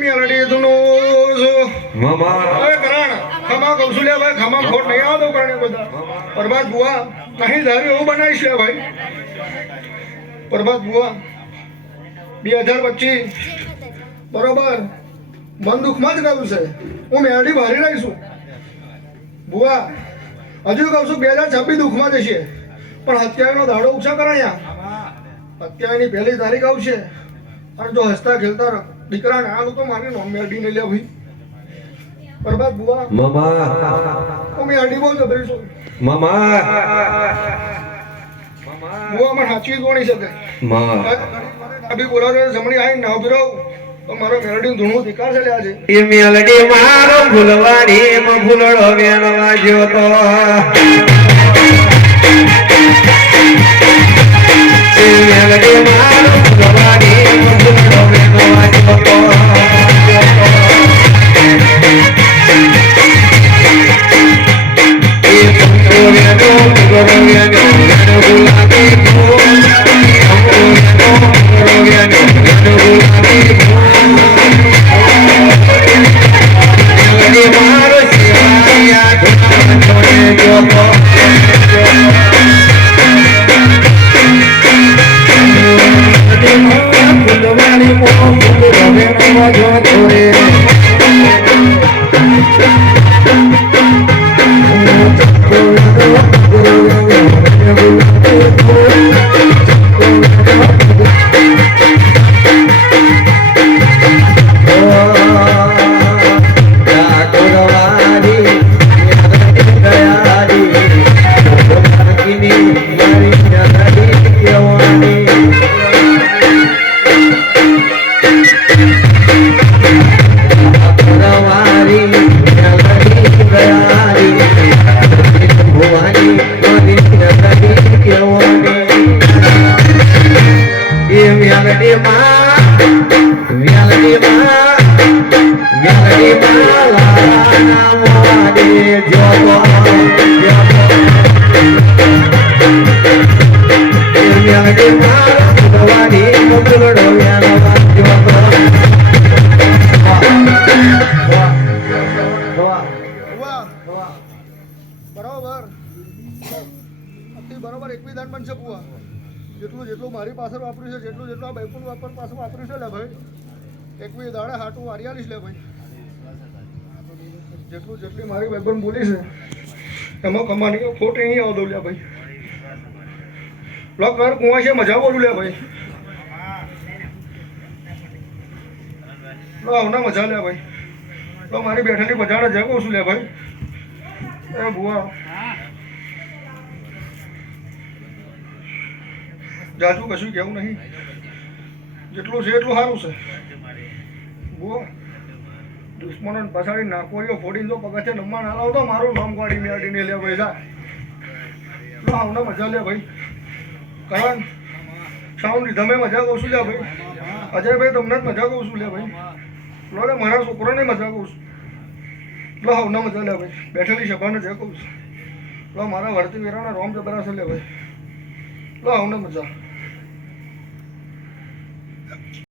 મેલડી ધૂનો છો મામા અરે કરણ ખમા કૌશલ્યા ભાઈ ખમા ખોટ નહીં આવતો કરણે બધા પ્રભાત બુઆ નહીં ધાર્યું એવું બનાવીશ લે ભાઈ પ્રભાત બુઆ 2025 બરોબર મન દુઃખમાં જ કહ્યું છે હું મેલડી ભારી રહીશું બુઆ હજુ કહું છું 2026 દુઃખમાં જશે પણ હત્યાનો દાડો ઓછા કરાયા હત્યાની પહેલી તારીખ આવશે અને જો હસતા ખેલતા દીકરાને આ લોકો મારી નોમ મેલડી ને લે ભાઈ બરબાદ બુઆ મામા હું મેલડી બહુ જબરી છું મામા બુઆ મને સાચી કોણી છે માં અભી બોલાવે જમણી આઈ ના ઉભરો તો મારો મેલડી ધૂણું દીકાર છે લે આજે એ મેલડી મારો ભૂલવાની માં ભૂલડો વેણવા જો તો એ મેલડી મારો ભૂલવાની માં ભૂલડો વેણવા જો તો એ ભૂલડો વેણો ગુલાબી બરોબર 21 દાન બનશે બુઆ જેટલું મારી પાસે વાપર્યું છે જેટલું આ બાઈકનું વાપર પાસે વાપર્યું છે લે ભાઈ 21 દાડા હાટું વારિયાલીશ લે ભાઈ જેટલી મારી બાઈબન બોલી છે એમાં કમાની ખોટ નહીં આવતો લે ભાઈ લો ઘર કુવા છે મજા બોલું લે ભાઈ લો આવના મજા લે ભાઈ લો મારી બેઠેલી બજારે જગો છું લે ભાઈ એ બુઆ જાજુ કશું કેવું નહીં જેટલું છે એટલું સારું છે બુઆ દુશ્મનો પછાડી નાકોરીઓ ફોડીને જો પગથે નમવા ના લાવતો મારું નામ ગાડી મેળવીને લે ભાઈ જા લો આવના મજા લે ભાઈ કારણ સાઉન્ડ તમે મજા કહું છું લે ભાઈ અજયભાઈ તમને જ મજા કહું છું લે ભાઈ લો લે મારા છોકરાને મજા કહું છું લો આવના મજા લે ભાઈ બેઠેલી સભાને જે કહું છું લો મારા વર્તી વેરાના રોમ જબરા છે લે ભાઈ લો આવને મજા